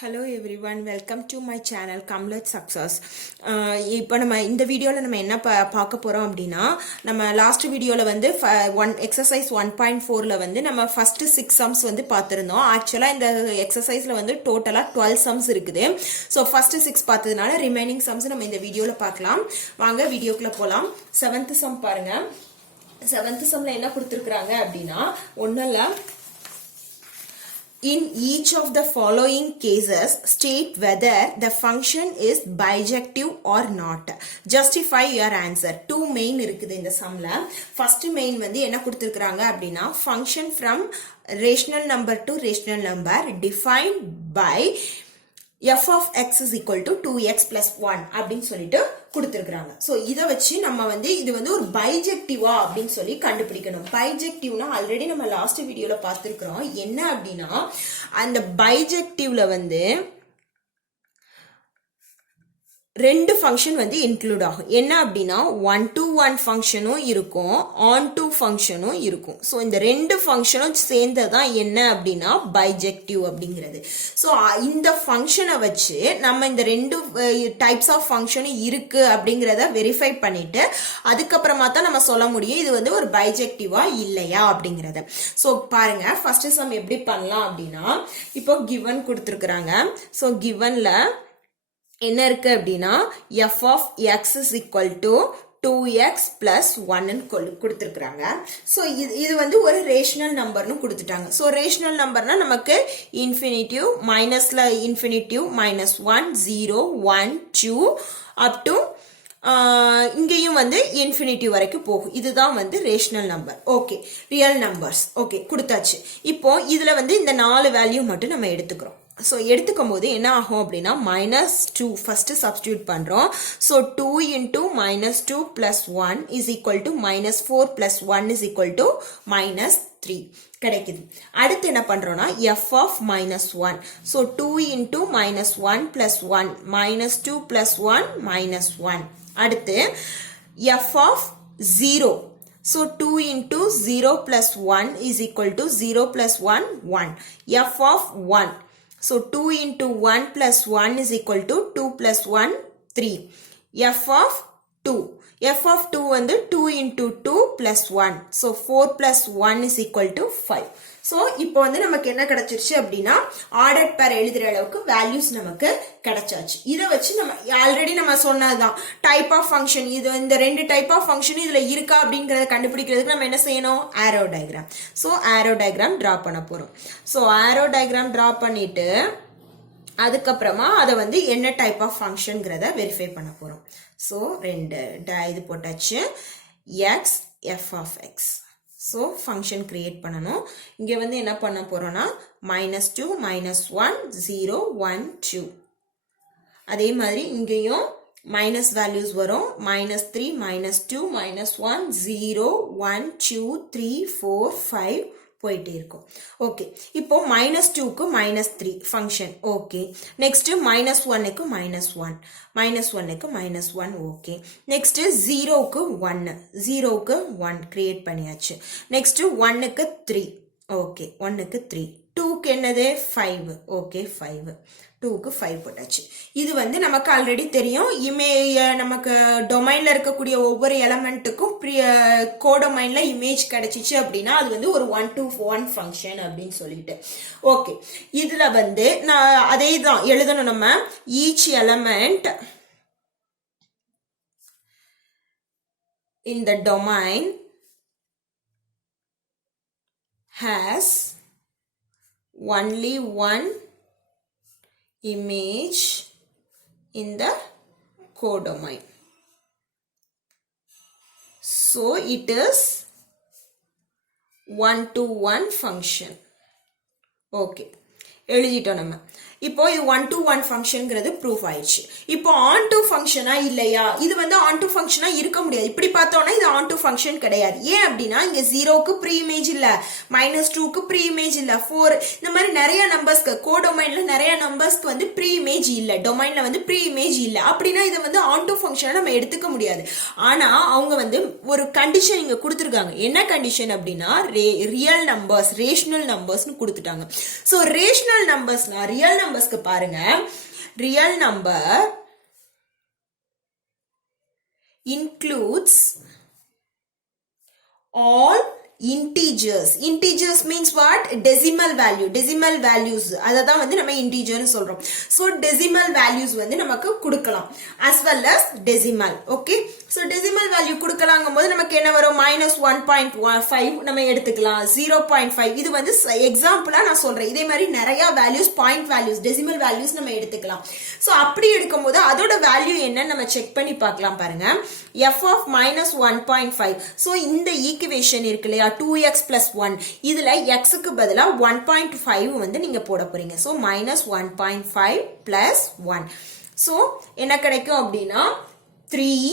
Hello everyone, welcome to my channel complete success. இப்போ நம்ம இந்த வீடியோவில் நம்ம என்ன பார்க்க போகிறோம் அப்படின்னா, நம்ம லாஸ்ட் வீடியோவில் வந்து எக்ஸசைஸ் 1.4 வந்து நம்ம ஃபஸ்ட்டு 6 சம்ஸ் வந்து பார்த்துருந்தோம். ஆக்சுவலாக இந்த எக்ஸசைஸில் வந்து டோட்டலாக 12 சம்ஸ் இருக்குது. ஸோ ஃபஸ்ட்டு 6 பார்த்ததுனால ரிமைனிங் சம்ஸ் நம்ம இந்த வீடியோவில் பார்க்கலாம். வாங்க வீடியோக்குள்ளே போகலாம். 7th சம் பாருங்கள். 7th சம்மில் என்ன கொடுத்துருக்குறாங்க அப்படின்னா, ஒன்றும் இல்லை, in each of the following cases, state whether the function is bijective or not. Justify your answer. Two main இருக்குது இந்த sumல. First main வந்து என்ன கொடுத்திருக்கிறாங்க அப்படின்னா, function from rational number to rational number defined by f of x is equal to 2x plus 1 அப்படின்னு சொல்லிட்டு கொடுத்துருக்குறாங்க. So இதை வச்சு நம்ம வந்து இது வந்து ஒரு பைஜெக்டிவா அப்படின்னு சொல்லி கண்டுபிடிக்கணும். பைஜெக்டிவ்னா ஆல்ரெடி நம்ம லாஸ்ட் வீடியோல பார்த்துருக்குறோம். என்ன அப்படின்னா, அந்த பைஜெக்டிவ்ல வந்து ரெண்டு ஃபங்க்ஷன் வந்து இன்க்ளூட் ஆகும். என்ன அப்படின்னா, 1-to-1 ஃபங்க்ஷனும் இருக்கும், on-to ஃபங்க்ஷனும் இருக்கும். ஸோ இந்த ரெண்டு ஃபங்க்ஷனும் சேர்ந்ததான் என்ன அப்படின்னா பைஜெக்டிவ் அப்படிங்கிறது. ஸோ இந்த ஃபங்க்ஷனை வச்சு நம்ம இந்த ரெண்டு டைப்ஸ் ஆஃப் ஃபங்க்ஷனும் இருக்கு அப்படிங்கிறத வெரிஃபை பண்ணிட்டு அதுக்கப்புறமா தான் நம்ம சொல்ல முடியும் இது வந்து ஒரு பைஜெக்டிவா இல்லையா அப்படிங்கிறத. ஸோ பாருங்க, ஃபர்ஸ்ட் சம் எப்படி பண்ணலாம் அப்படின்னா, இப்போ கிவன் கொடுத்துருக்குறாங்க. ஸோ கிவன்ல என்ன இருக்கு அப்படின்னா, f of x is equal to 2x plus 1 கொடுத்துருக்குறாங்க. ஸோ இது வந்து ஒரு ரேஷனல் நம்பர்னு கொடுத்துட்டாங்க. ஸோ ரேஷனல் நம்பர்னா நமக்கு இன்ஃபினிட்டிவ், மைனஸ்ல இன்ஃபினிட்டிவ், -1, 0, 1, 2 அப் டு இங்கேயும் வந்து இன்ஃபினிட்டி வரைக்கும் போகும். இதுதான் வந்து rational number. Okay, real numbers okay கொடுத்தாச்சு. இப்போ இதுல வந்து இந்த 4 வேல்யூ மட்டும் நம்ம எடுத்துக்கிறோம். ஸோ எடுத்துக்கும் போது என்ன ஆகும் அப்படின்னா, -2 ஃபர்ஸ்ட் சப்ஸ்டியூட் பண்றோம். So 2 into -2 plus 1 is equal to -4 plus 1 is equal to -3 கிடைக்குது. அடுத்து என்ன பண்றோம்னா, f of -1. So 2 into -1 plus 1, -2 plus 1, -1. அடுத்து f of 0. So 2 into 0 plus 1 is equal to 0 plus 1, 1. f of 1. So 2 into 1 plus 1 is equal to 2 plus 1, 3. f of 2. f of 2 வந்து 2 into 2 plus 1. So 4 plus 1 is equal to 5. So இப்போ வந்து நமக்கு என்ன கிடைச்சிருச்சு அப்படின்னா, order பேர் எழுதுற அளவுக்கு வேல்யூஸ் நமக்கு கிடைச்சாச்சு. இதை வச்சு நம்ம ஆல்ரெடி நம்ம சொன்னதுதான் டைப் ஆஃப் ஃபங்க்ஷன். இது இந்த ரெண்டு டைப் ஆஃப் ஃபங்க்ஷன் இதுல இருக்கா அப்படிங்கறத கண்டுபிடிக்கிறதுக்கு நம்ம என்ன செய்யணும், arrow diagram. So arrow diagram draw பண்ண போறோம். ஸோ ஆரோ டயக்ராம் டிரா பண்ணிட்டு அதுக்கப்புறமா அதை வந்து என்ன டைப் ஆஃப் ஃபங்க்ஷன்ங்கிறத வெரிஃபை பண்ண போறோம். ஸோ ரெண்டு இது போட்டாச்சு, x, f of x. So function create பண்ணணும். இங்கே வந்து என்ன பண்ண போறோம்னா, -2, -1, 0, 1, 2. அதே மாதிரி இங்கேயும் மைனஸ் வேல்யூஸ் வரும், -3, -2, -1, 0, 1, 2, 3, 4, 5 போயிட்டே இருக்கும். ஓகே, இப்போ -2க்கு -3 ஃபங்க்ஷன் ஓகே. நெக்ஸ்ட் -1க்கு -1, -1க்கு -1 ஓகே. நெக்ஸ்ட் 0க்கு 1, 0க்கு 1 கிரியேட் பண்ணியாச்சு. நெக்ஸ்ட் 1க்கு 3 ஓகே, 1க்கு 3. 2க்கு என்னது 5 ஓகே, 5. 2க்கு 5 போட்டாச்சு. இது வந்து நமக்கு ஆல்ரெடி தெரியும். நமக்கு டொமைன்ல இருக்கக்கூடிய ஒவ்வொரு எலமெண்ட்டுக்கும் கோடொமைன்ல இமேஜ் கிடைச்சிச்சு அப்படின்னா அது வந்து ஒரு 1-to-1 ஃபங்க்ஷன் அப்படின்னு சொல்லிட்டு. ஓகே, இதுல வந்து நான் அதே தான் எழுதணும் நம்ம. Each element in the domain has only one image in the codomain. So it is 1-to-1 function. Okay, எழுதிட்டோம் நம்ம. இப்போ இது 1-to-1 ஃபங்க்ஷன்ங்கிறது ப்ரூஃப் ஆயிடுச்சு. இப்போ ஆன் டு ஃபங்க்ஷனா இல்லையா, இது வந்து ஆன் டு ஃபங்க்ஷனா இருக்க முடியாது. இப்படி பார்த்தோம்னா இது ஆன் டு ஃபங்க்ஷன் கிடையாது. ஏன் அப்படின்னா, இங்க 0க்கு ப்ரீ இமேஜ் இல்ல, -2க்கு ப்ரீ இமேஜ் இல்ல, 4 இந்த மாதிரி நிறைய நம்பர்ஸ்க்கு கோடொமைன்ல நிறைய நம்பர்ஸ்க்கு வந்து ப்ரீ இமேஜ் இல்ல, டொமைன்ல வந்து ப்ரீ இமேஜ் இல்ல. அப்படின்னா இதை வந்து ஆன் டு ஃபங்க்ஷனா நம்ம எடுத்துக்க முடியாது. ஆனா அவங்க வந்து ஒரு கண்டிஷன் இங்க கொடுத்துருக்காங்க. என்ன கண்டிஷன் அப்படின்னா, ரியல் நம்பர்ஸ், ரேஷனல் நம்பர்ஸ்னு கொடுத்துட்டாங்க. ஸோ ரேஷனல் ரேஷனல் நம்பர்ஸ்னா ரியல் நம்பர்ஸ்க்கு பாருங்க, real number includes all integers. Integers means what? Decimal value. Decimal values அததான் வந்து நம்ம integer னு சொல்றோம். So decimal values வந்து நமக்கு கொடுக்கலாம் as well as decimal. Okay, so decimal value கொடுக்கலாங்கும்போது நமக்கு என்ன வரும்? -1.5 நம்ம எடுத்துக்கலாம், 0.5. இது வந்து எக்ஸாம்பிளா நான் சொல்றேன். இதே மாதிரி நிறைய values, point values, decimal values நம்ம எடுத்துக்கலாம். சோ அப்படி எடுக்கும்போது அதோட வேல்யூ என்ன நம்ம செக் பண்ணி பார்க்கலாம். பாருங்க, f of -1.5. சோ இந்த ஈக்குவேஷன் இருக்கு இல்லையா, 2x plus 1, இதுல x க்கு பதிலா 1.5 வந்து நீங்க போட போறீங்க. So -1.5 plus 1. சோ என்ன கிடைக்கும் அப்படின்னா 3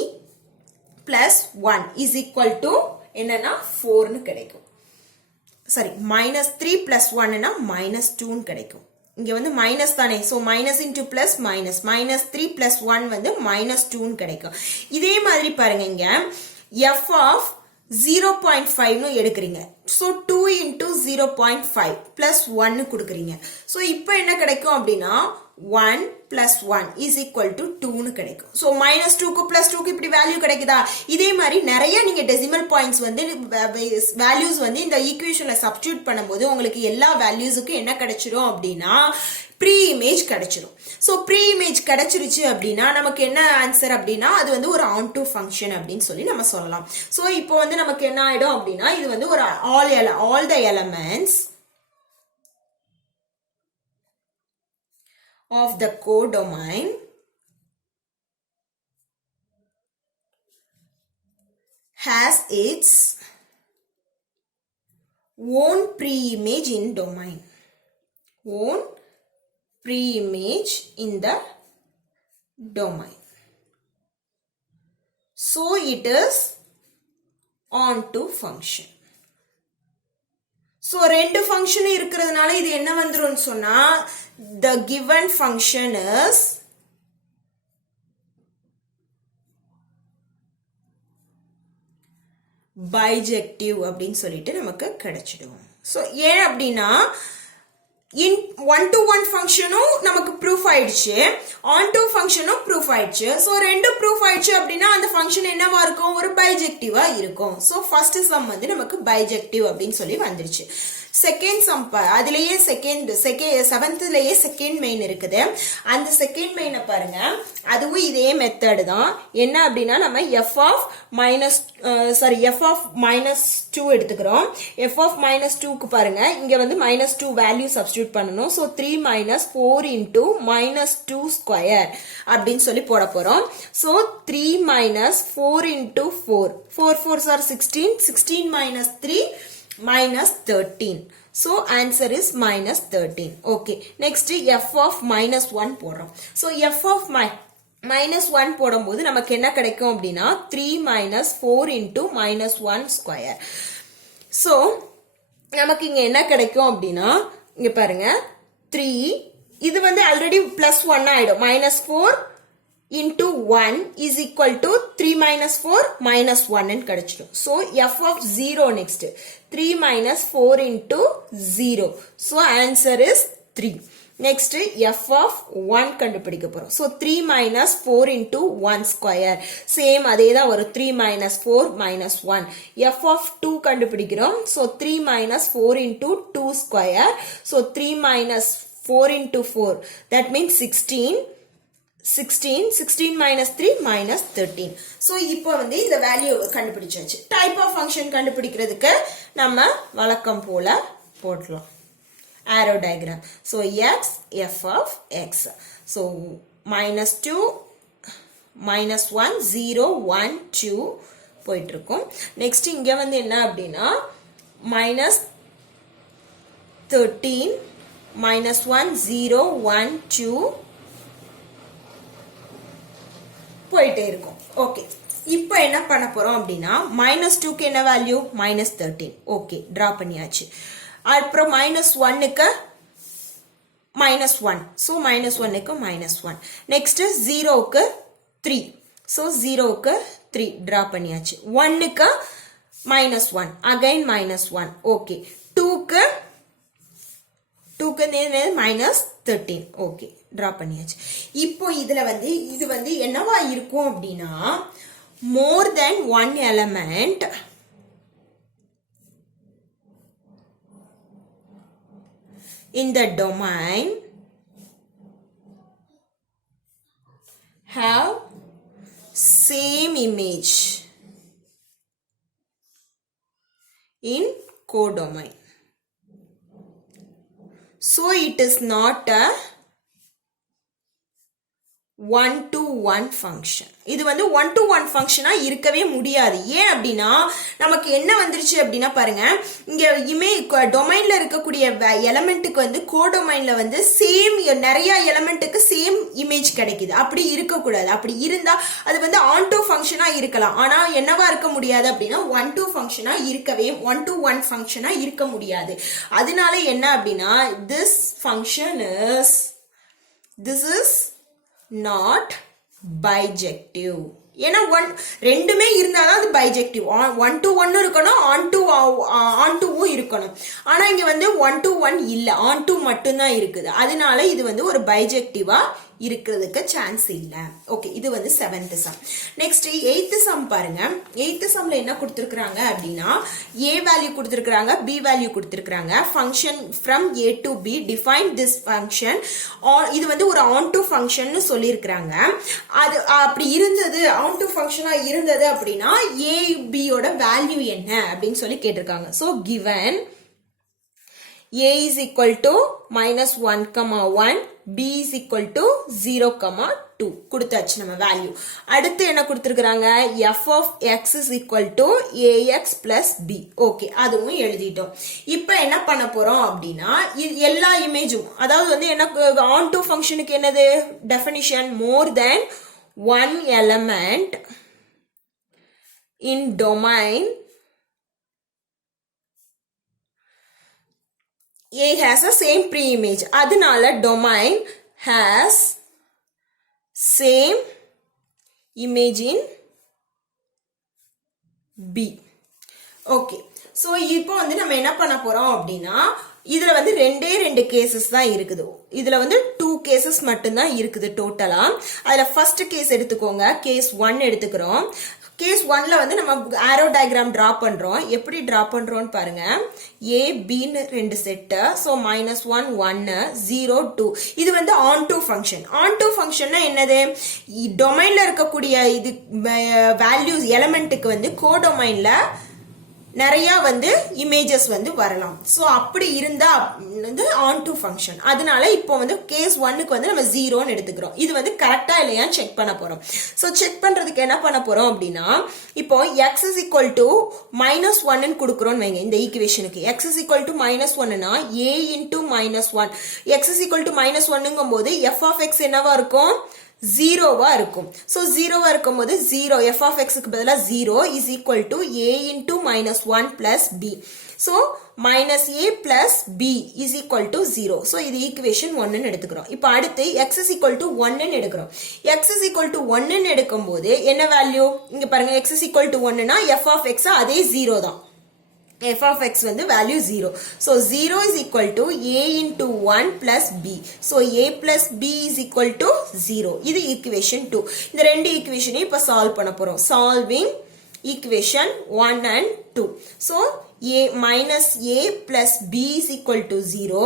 plus 1 is equal to என்னன்னா 4 னு கிடைக்கும். சரி, -3 plus 1 னா -2 னு கிடைக்கும். இங்க வந்து மைனஸ் தானே, so minus into plus minus, -3 plus 1 வந்து -2 னு கிடைக்கும். இதே மாதிரி பாருங்க, இங்க f of 0.5 னு எடுக்கிறீங்க. சோ 2 into 0.5 plus 1 கொடுக்குறீங்க. சோ இப்போ என்ன கிடைக்கும் அப்படின்னா 1 plus 1 is equal to 2 னு கிடைக்கும். சோ -2க்கு +2க்கு இப்படி வேல்யூ கிடைக்குதா? இதே மாதிரி நிறைய நீங்க டெசிமல் பாயிண்ட்ஸ் வந்து வேல்யூஸ் வந்து இந்த ஈக்குவேஷன்ல சப்ஸ்டிட்யூட் பண்ணும்போது உங்களுக்கு எல்லா வேல்யூஸுக்கும் என்ன கிடைச்சிரும் அப்படின்னா ப்ரீ இமேஜ் கிடைச்சிரும். சோ ப்ரீ இமேஜ் கிடைச்சிருச்சு அப்படின்னா நமக்கு என்ன ஆன்சர் அப்படின்னா அது வந்து ஒரு onto ஃபங்க்ஷன் அப்படின்னு சொல்லி நம்ம சொல்லலாம். சோ இப்போ வந்து நமக்கு என்ன ஆயிடும் அப்படின்னா இது வந்து ஒரு all the elements of the codomain has its own pre-image in domain. Own pre-image in the domain. So it is onto function. So ரெண்டு ஃபங்க்ஷன் இருக்கிறதுனால இது என்ன வந்துரும்னு சொன்னா the given function is bijective அப்படின்னு சொல்லிட்டு நமக்கு கிடைச்சிடும். சோ ஏன் அப்படின்னா in 1-to-1 ஃபங்க்ஷனும் நமக்கு ப்ரூஃப் ஆயிடுச்சு, onto ஃபங்க்ஷனும் ப்ரூஃப் ஆயிடுச்சு. சோ ரெண்டு ப்ரூஃப் ஆயிடுச்சு அப்படின்னா அந்த ஃபங்க்ஷன் என்னவா இருக்கும்? ஒரு பைஜெக்டிவா இருக்கும். சோ ஃபர்ஸ்ட் சம் வந்து நமக்கு பைஜெக்டிவ் அப்படின்னு சொல்லி வந்துருச்சு. செகண்ட் சம் அதுலயே செவன்த்லயே செகண்ட் மெயின் இருக்குது. அந்த செகண்ட் மெயினை பாருங்க, அதுவும் இதே மெத்தட் தான். என்ன அப்படின்னா நம்ம f of -2 எடுத்துக்கிறோம். f of -2க்கு பாருங்க, இங்க வந்து -2 வேல்யூ சப்ஸ்டிட்யூட் பண்ணணும். சோ 3 - 4 into -2 ஸ்கொயர் அப்படின்னு சொல்லி போட போறோம். So 3 - 4 into 4, 4 4s are 16, 16 - 3 -13. So answer is -13. Okay, next f of -1 போடுறோம். So f of -1 போடும்போது நமக்கு என்ன கிடைக்கும் அப்படின்னா 3 - 4 into -1 ஸ்கொயர். So நமக்கு இங்க என்ன கிடைக்கும் அப்படின்னா இங்க பாருங்க 3, இது வந்து ஆல்ரெடி +1 ஆயிடும். -4 into 1 is equal to 3 - 4 -1 ன்னு கிடைச்சிடும். So f of 0 next 3 - 4 into 0. So answer is 3. Next f of 1 கண்டுபிடிக்க போறோம். So 3 - 4 into 1 square. Same அதே தான் வரும், 3 - 4 -1. f of 2 கண்டுபிடிக்கிறோம். So 3 - 4 into 2 square. So 3 - 4 into 4, that means 16. 16 - 3 -13. So இப்போ வந்து இந்த வேல்யூ கண்டுபிடிச்சாச்சு. டைப் ஆஃப் ஃபங்க்ஷன் கண்டுபிடிக்கிறதுக்கு நம்ம வழக்கம் போல போடலாம் arrow diagram. So x, f of x. So -2 -1 0 1 2 போயிட்டு இருக்கும். நெக்ஸ்ட் இங்க வந்து என்ன அப்படின்னா -13 -1 0 1 2 போயிட்டே இருக்கும். ஓகே, இப்போ என்ன பண்ண போறோம் அப்படின்னா -2க்கு என்ன வேல்யூ? -13. ஓகே, டிரா பண்ணியாச்சு. அப்புறம் -1க்கு -1. ஸோ -1க்கு -1. நெக்ஸ்ட் 0க்கு 3. ஸோ 0க்கு 3 டிரா பண்ணியாச்சு. 1க்கு -1, அகைன் -1. ஓகே, 2க்கு 2க்கு மைனஸ் 13. ஓகே, டிரா பண்ணியாச்சு. இப்போ இதுல வந்து இது வந்து என்னவா இருக்கும் அப்படின்னா more than one element in the domain have same image in codomain. So it is not a one-to-one function. இது வந்து one-to-one functionா இருக்கவே முடியாது. ஏன் அப்படின்னா நமக்கு என்ன வந்துருச்சு அப்படின்னா பாருங்க, இங்க டொமைன்ல இருக்கக்கூடிய எலமெண்ட்டுக்கு வந்து கோடொமைன்ல வந்து சேம் நிறைய எலமெண்ட்டுக்கு சேம் இமேஜ் கிடைக்குது. அப்படி இருக்கக்கூடாது. அப்படி இருந்தா அது வந்து ஆன் டு ஃபங்க்ஷனா இருக்கலாம். ஆனா என்னவா இருக்க முடியாது அப்படின்னா ஒன் டு ஃபங்க்ஷனா இருக்கவே ஒன்-to-one ஃபங்க்ஷனா இருக்க முடியாது. அதனால என்ன அப்படின்னா this is not bijective. ஏன்னா ரெண்டுமே இருந்தாதான் அது பைஜெக்டிவ். ஒன் டு ஒன் இருக்கணும், ஆன் டூவும் இருக்கணும். ஆனா இங்க வந்து ஒன் டு ஒன் இல்ல, ஆன் டூ மட்டும்தான் இருக்குது. அதனால இது வந்து ஒரு பைஜெக்டிவா இருக்கிறதுக்கு சான்ஸ் இல்ல. ஓகே, இது வந்து 7th some. Next 8th some பாருங்க. 8th சம்ல என்ன கொடுத்திருக்காங்க அப்படின்னா a வேல்யூ கொடுத்திருக்காங்க, b வேல்யூ கொடுத்திருக்காங்க. Function from a to b define this function. இது வந்து ஒரு ஆன் டு ஃபங்க்ஷன் சொல்லியிருக்காங்க. அது அப்படி இருந்தது, ஆன் டு ஃபங்க்ஷனா இருந்தது அப்படின்னா a b யோட வேல்யூ என்ன அப்படின்னு சொல்லி கேட்டிருக்காங்க. So given a is equal to minus 1, 1, b is equal to 0, 2 கொடுத்தாச்சு நம்ம வேல்யூ. அடுத்து என்ன கொடுத்திருக்காங்க, f of x is equal to ax plus b. Okay, அதுவும் எழுதிட்டோம். இப்போ என்ன பண்ண போறோம் அப்படின்னா எல்லா இமேஜும், அதாவது வந்து என்ன ஆன் டு ஃபங்க்ஷனுக்கு என்னது definition, more then one element in domain A has a same pre-image. அதனால domain has same image in B. Okay. So இப்போ வந்து நம்ம என்ன பண்ண போறோம் அப்படின்னா இதுல வந்து ரெண்டு கேசஸ் தான் இருக்குது. இதுல வந்து 2 கேசஸ் மட்டும்தான் இருக்குது டோட்டலா. அதுல ஃபர்ஸ்ட் கேஸ் எடுத்துக்கோங்க, கேஸ் 1 எடுத்துக்கிறோம். கேஸ் 1ல வந்து நம்ம ஆரோ டயக்ராம் டிரா பண்றோம். எப்படி டிரா பண்றோம்னு பாருங்க. a b ன்னு ரெண்டு செட். சோ -1 1 0 2. இது வந்து on to function. On to ஃபங்க்ஷன்னா என்னது, டொமைன்ல இருக்கக்கூடிய இது வேல்யூஸ் எலிமெண்ட்டுக்கு வந்து கோடொமைன்ல நிறைய வந்து இமேஜஸ் வந்து வரலாம். சோ அப்படி இருந்தா வந்து ஆன் டு ஃபங்க்ஷன். அதனால இப்போ வந்து கேஸ் 1க்கு வந்து நம்ம 0ன்னு எடுத்துக்கிறோம். இது வந்து கரெக்டா இல்லையான்னு செக் பண்ண போறோம். சோ செக் பண்றதுக்கு என்ன பண்ண போறோம் அப்படின்னா இப்போ x is equal to -1 ன்னு கொடுக்குறோம்னு வைங்க. இந்த ஈக்குவேஷனுக்கு x is equal to -1னா a into -1. x is equal to -1ங்கும் போது f of x என்னவா இருக்கும், 0வா இருக்கும். சோ 0வா இருக்கும்போது 0 f of x க்கு பதிலா 0 is equal to a into -1 plus b. So -a plus b is equal to 0. So இது equation 1 ன்னு எடுத்துக்கிறோம். இப்போ அடுத்து x is equal to 1 ன்னு எடுக்கிறோம். x is equal to 1 ன்னு எடுக்கும்போது என்ன வேல்யூ, இங்க பாருங்க x is equal to 1னா f of x அதே 0 தான். f of x வந்து value 0. So 0 is equal to a into 1 plus b. So a plus b is equal to 0. இது equation 2. இந்த ரெண்டு equationையும் இப்ப சால்வ் பண்ண போறோம். Solving equation 1 and 2. So a minus a plus b is equal to 0.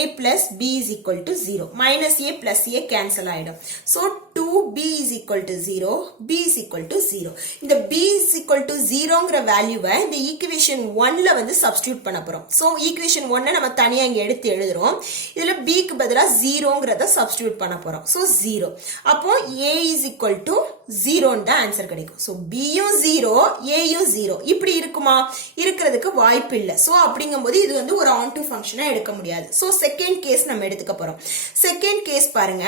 a plus b is equal to 0. Minus a plus a cancel ஆயிடும். So 2b is equal to 0. b is equal to 0. இந்த b is equal to 0ங்கிற வேல்யூவை இந்த equation 1ல வந்து substitute பண்ண போறோம். So equation 1 நம்ம தனியா இங்க எடுத்து எழுதுறோம். இதுல b க்கு பதிலா 0ங்கிறத சப்ஸ்டிட்யூட் பண்ண போறோம். So 0. அப்போ a is equal to 0 ன்னு தான் ஆன்சர் கிடைக்கும். So b யும் 0, a யும் 0. இப்படி இருக்குமா, இருக்கிறதுக்கு வாய்ப்பு இல்ல. சோ அப்படிங்கும்போது இது வந்து ஒரு ஆன் டு ஃபங்க்ஷனா எடுக்க முடியாது. சோ செகண்ட் கேஸ் நம்ம எடுத்துக்க போறோம். செகண்ட் கேஸ் பாருங்க.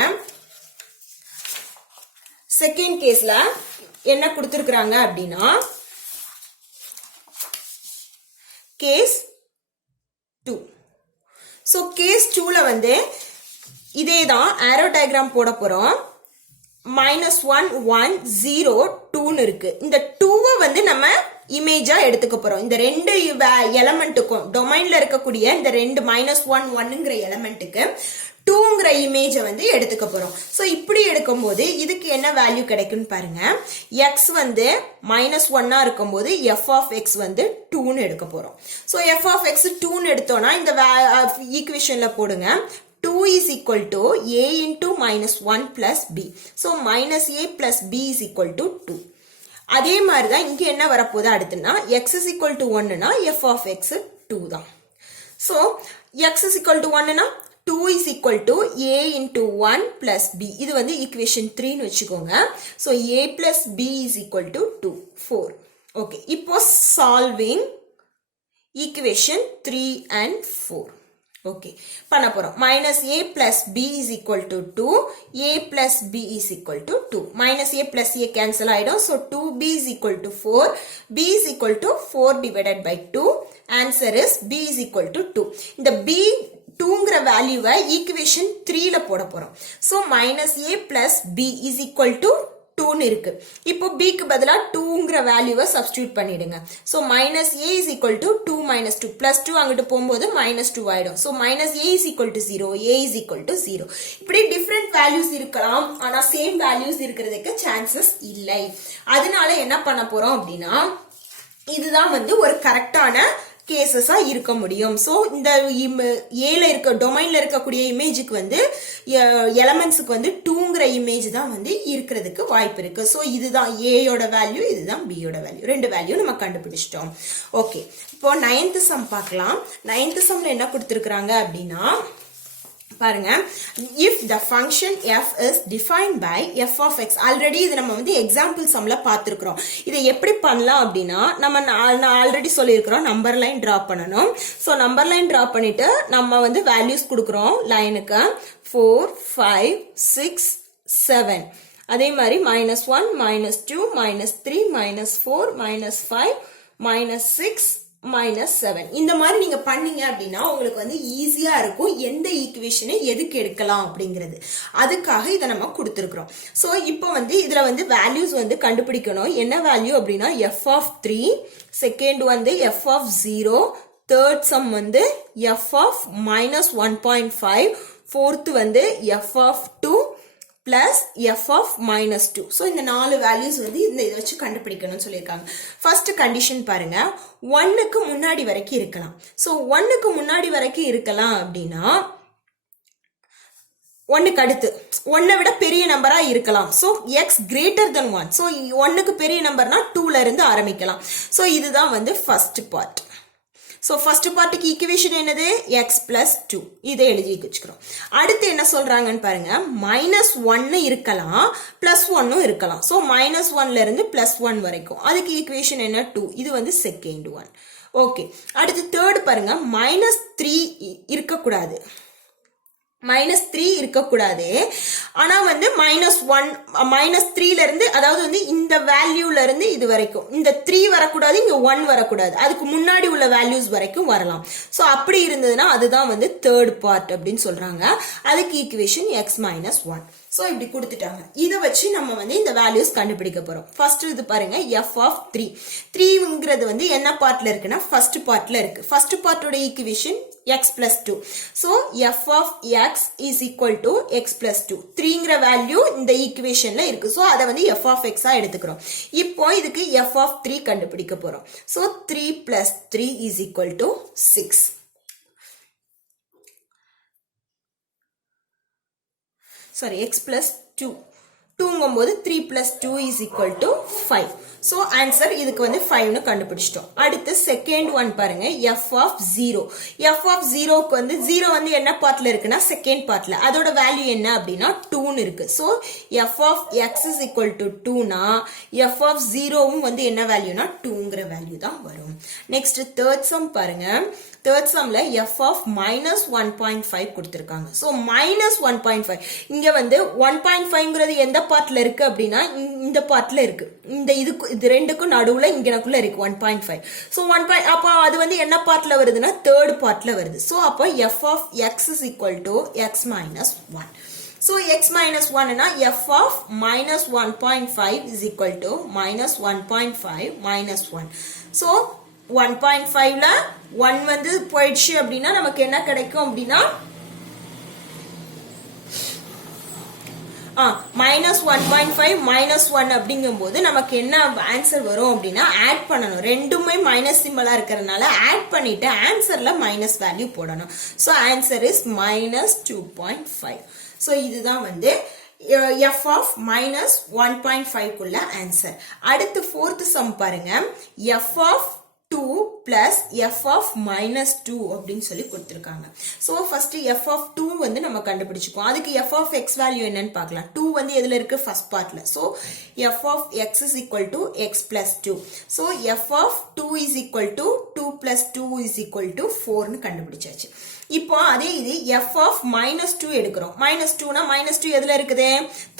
செகண்ட் கேஸ்ல என்ன கொடுத்திருக்காங்க அப்படின்னா கேஸ் 2. சோ கேஸ் 2ல வந்து இதேதான் ஆரோ டயக்ராம் போட போறோம். -1 1 0 2ன்னு இருக்கு. இந்த 2வை வந்து நம்ம இமேஜா எடுத்துக்க போறோம். இந்த ரெண்டு எலமெண்ட்டுக்கும் டொமைன்ல இருக்கக்கூடிய இந்த ரெண்டு -1 1ங்கிற எலமெண்ட்டுக்கு 2ங்கிற இமேஜை வந்து எடுத்துக்க போறோம். ஸோ இப்படி எடுக்கும்போது இதுக்கு என்ன வேல்யூ கிடைக்கும்னு பாருங்க. எக்ஸ் வந்து -1 இருக்கும்போது எஃப் ஆஃப் எக்ஸ் வந்து 2ன்னு எடுக்க போறோம். ஸோ எஃப் ஆஃப் எக்ஸ் 2ன்னு எடுத்தோம்னா இந்த ஈக்குவேஷன்ல போடுங்க. 2 is equal to a into -1 plus b. So minus a plus b is equal to 2. அதே மாதிரி தான் இங்க என்ன வரப்போகுது அடுத்துனா x is equal to 1னா f of x 2 தான். So x is equal to 1னா 2 is equal to a into 1 plus b. இது வந்து equation 3ன்னு வச்சுக்கோங்க. So a plus b is equal to 2 4. Okay, இப்போ solving equation 3 and 4. ஓகே பண்ண போறோம். minus a plus b is equal to 2, a plus b is equal to 2. minus a plus a cancel ஆயிடும். so 2b is equal to 4, b is equal to 4 divided by 2. answer is b is equal to 2. இந்த b 2ங்கிற வேல்யூவை equation 3ல போட போறோம். so minus a plus b is equal to 2ன்னு இருக்கு. இப்போ b க்கு பதிலா 2ங்கிற வேல்யூவை சப்ஸ்டிட்யூட் பண்ணிடுங்க. so minus a is equal to 2 minus 2 plus 2 அங்கிட்டு போகும்போது -2 ஆயிடும். so minus a is equal to 0, a is equal to 0. இப்படி டிஃபரெண்ட் வேல்யூஸ் இருக்கலாம், ஆனா சேம் வேல்யூஸ் இருக்கிறதுக்கு சான்சஸ் இல்லை. அதனால என்ன பண்ண போறோம் அப்படின்னா இதுதான் வந்து ஒரு கரெக்டான கேசஸா இருக்க முடியும். சோ இந்த ஏல இருக்க டொமைன்ல இருக்கக்கூடிய இமேஜுக்கு வந்து எலமெண்ட்ஸுக்கு வந்து 2ங்கிற இமேஜ் தான் வந்து இருக்கிறதுக்கு வாய்ப்பு இருக்கு. சோ இதுதான் ஏயோட வேல்யூ, இதுதான் பியோட வேல்யூ. ரெண்டு வேல்யூ நம்ம கண்டுபிடிச்சிட்டோம். ஓகே, இப்போ 9th சம் பார்க்கலாம். 9th சம்ல என்ன கொடுத்திருக்காங்க அப்படின்னா பாருங்க, if the function f is defined by f of x. Already இது நம்ம வந்து எக்ஸாம்பிள் சம்ல பார்த்திருக்கிறோம். இதை எப்படி பண்ணலாம் அப்படின்னா நான் ஆல்ரெடி சொல்லியிருக்கிறோம், நம்பர் லைன் டிரா பண்ணணும். ஸோ நம்பர் லைன் டிரா பண்ணிட்டு நம்ம வந்து வேல்யூஸ் கொடுக்குறோம் லைனுக்கு 4 5 6 7. அதே மாதிரி -1 -2 -3 -4 -5 -6 -7. இந்த மாதிரி நீங்க பண்ணீங்க அப்படின்னா உங்களுக்கு வந்து ஈஸியா இருக்கும் எந்த ஈக்குவேஷனை எதுக்கு எடுக்கலாம் அப்படிங்கிறது. அதுக்காக இதை நம்ம கொடுத்துருக்கிறோம். ஸோ இப்போ வந்து இதுல வந்து வேல்யூஸ் வந்து கண்டுபிடிக்கணும். என்ன வேல்யூ அப்படின்னா f of 3, செகண்ட் வந்து f of 0, தேர்ட் சம் வந்து f of -1.5, ஃபோர்த் வந்து f of 2 plus f of -2. so இந்த 4 வேல்யூஸ் வந்து இதை வச்சு கண்டுபிடிக்கணும்னு சொல்லியிருக்காங்க. ஃபர்ஸ்ட் கண்டிஷன் பாருங்க, 1க்கு முன்னாடி வரைக்கும் இருக்கலாம். so 1க்கு முன்னாடி வரைக்கும் இருக்கலாம் அப்படின்னா 1க்கு அடுத்து 1 விட பெரிய நம்பரா இருக்கலாம். so x greater than 1. so 1க்கு பெரிய நம்பர்னா 2ல இருந்து ஆரம்பிக்கலாம். so இதுதான் வந்து ஃபர்ஸ்ட் பார்ட். So first பார்ட்டுக்கு ஈக்குவேஷன் என்னது x plus 2. இதை எழுதி வச்சுக்கிறோம். அடுத்து என்ன சொல்றாங்கன்னு பாருங்க, -1 இருக்கலாம் +1 இருக்கலாம். so -1ல இருந்து +1 வரைக்கும் அதுக்கு ஈக்குவேஷன் என்ன 2. இது வந்து செகண்ட் ஒன். ஓகே, அடுத்து தேர்ட் பாருங்க, -3 இருக்கக்கூடாது. -3 இருக்கக்கூடாது. ஆனா வந்து -3ல இருந்து, அதாவது வந்து இந்த வேல்யூல இருந்து இது வரைக்கும் இந்த 3 வரக்கூடாது, இங்க 1 வரக்கூடாது, அதுக்கு முன்னாடி உள்ள வேல்யூஸ் வரைக்கும் வரலாம். சோ அப்படி இருந்ததுன்னா அதுதான் வந்து தேர்ட் பார்ட் அப்படின்னு சொல்றாங்க. அதுக்கு ஈக்குவேஷன் x -1. சோ இப்படி கொடுத்துட்டாங்க. இதை வச்சு நம்ம வந்து இந்த வேல்யூஸ் கண்டுபிடிக்க போறோம். ஃபர்ஸ்ட் இது பாருங்க, f of 3. 3ங்கிறது வந்து என்ன பார்ட்ல இருக்குன்னா ஃபர்ஸ்ட் பார்ட்ல இருக்கு. ஃபர்ஸ்ட் பார்ட்டோட equation x plus 2. so f of x is equal to x plus 2. 3ங்கிற value இந்த ஈக்குவேஷன்ல இருக்கு. சோ அதை வந்து f of x ஆ எடுத்துக்கிறோம். இப்போ இதுக்கு f of 3 கண்டுபிடிக்க போறோம். so 3 plus 3 is equal to 6. sorry, x plus 2. 2ங்கும்போது 3 plus 2 is equal to 5. so answer இதுக்கு வந்து 5னு கண்டுபிடிச்சிட்டோம். அடுத்து செகண்ட் ஒன் பாருங்க, f of 0. f of 0க்கு வந்து 0 வந்து என்ன பார்ட்ல இருக்குன்னா செகண்ட் பார்ட்ல, அதோட வேல்யூ என்ன அப்படின்னா 2னு இருக்கு. so f of x is equal to 2னா f of 0வும் வந்து என்ன வேல்யூனா 2ங்கிற வேல்யூ தான் வரும். நெக்ஸ்ட் தேர்ட் சம் பாருங்க. தேர்ட் சம்ல f of -1.5 கொடுத்திருக்காங்க. so -1.5 இங்க வந்து 1.5ங்கிறது எந்த பார்ட்ல இருக்கு அப்படின்னா இந்த பார்ட்ல இருக்கு. இந்த இது ரெண்டுக்கும் நடுவுல இங்கனக்குள்ள இருக்கு 1.5. so 1. அப்ப அது வந்து என்ன பார்ட்ல வருதுன்னா தேர்ட் பார்ட்ல வருது. so அப்ப f of x is equal to x -1. So x minus 1 na f of minus 1.5 is equal to minus 1.5 minus 1. So 1.5 ல 1 வந்து போயிடுச்சு அப்படின்னா நமக்கு என்ன கிடைக்கும் அப்படின்னா minus 1.5 minus 1 அப்படிங்கும்போது நமக்கு என்ன ஆன்சர் வரும் அப்படின்னா ஆட் பண்ணணும். ரெண்டுமே மைனஸ் சிம்பலா இருக்கிறதுனால ஆட் பண்ணிட்டு ஆன்சர்ல மைனஸ் வேல்யூ போடணும். So answer is minus 2.5. So இதுதான் வந்து f of minus 1.5 குள்ள ஆன்சர். அடுத்து fourth sum பாருங்க. f of 2 plus f of minus 2 அப்படின்னு சொல்லி கொடுத்திருக்காங்க. So first f of 2 வந்து நம்ம கண்டுபிடிச்சுக்கோம். அதுக்கு f of x value என்னன்னு பார்க்கலாம். 2 வந்து எதுல இருக்கு first partல. So f of x is equal to x plus 2. So f of 2 is equal to 2 plus 2 is equal to 4 னு கண்டுபிடிச்சாச்சு. இப்போ அதே இது f of minus 2 எடுக்கிறோம். minus 2 னா minus 2 எதுல இருக்குது